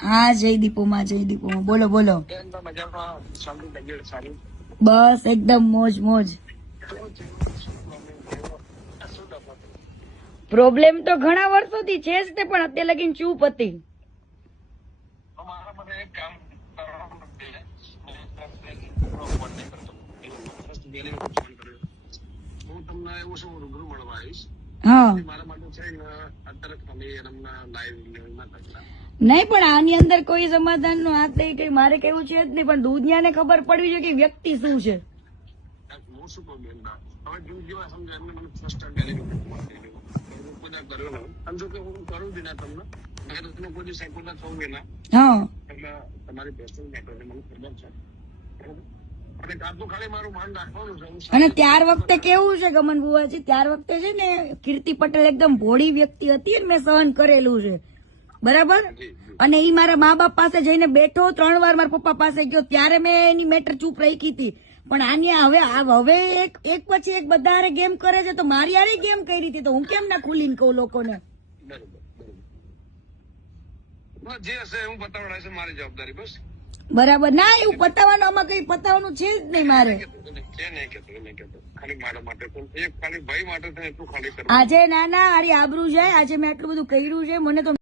હા જય દીપોમાં બોલો બોલો. બસ એકદમ મોજ મોજ. પ્રોબ્લેમ તો ઘણા વર્ષોથી છે જ તે, પણ અત્યારે લગીને ચૂપ હતી. હા નહીં પણ આની અંદર કોઈ સમાધાન નું હાથ નહીં, કઈ મારે કેવું છે જ નહીં, પણ દુનિયાને ખબર પડવી જોઈએ કે વ્યક્તિ શું છે. હા અને ત્યાર વખતે કેવું છે ગમન બુવાજી, ત્યાર વખતે છે ને કીર્તિ પટેલ એકદમ ભોળી વ્યક્તિ હતી અને મેં સહન કરેલું છે, બરાબર. અને ઈ મારા મા બાપ પાસે જઈને બેઠો, 3 વાર મારા પપ્પા પાસે ગયો, ત્યારે મેં એની મેટર ચૂપ રાખી હતી. પણ આની હવે એક પછી એક બધા ગેમ કરે છે, તો મારી યારે ગેમ કરી હતી, તો હું કેમ ના ખુલીને કહું લોકોને. જે હશે હું બતાવડાય છે, મારી જવાબદારી બસ. બરાબર ના, એવું પતાવવાનું આમાં કઈ પતાવવાનું છે જ નહીં મારે. ખાલી મારા માટે એક ખાલી ભાઈ માટે એટલું ખાલી આજે ના હારી આબરૂ જાય, આજે મેં આટલું બધું કર્યું છે, મને તો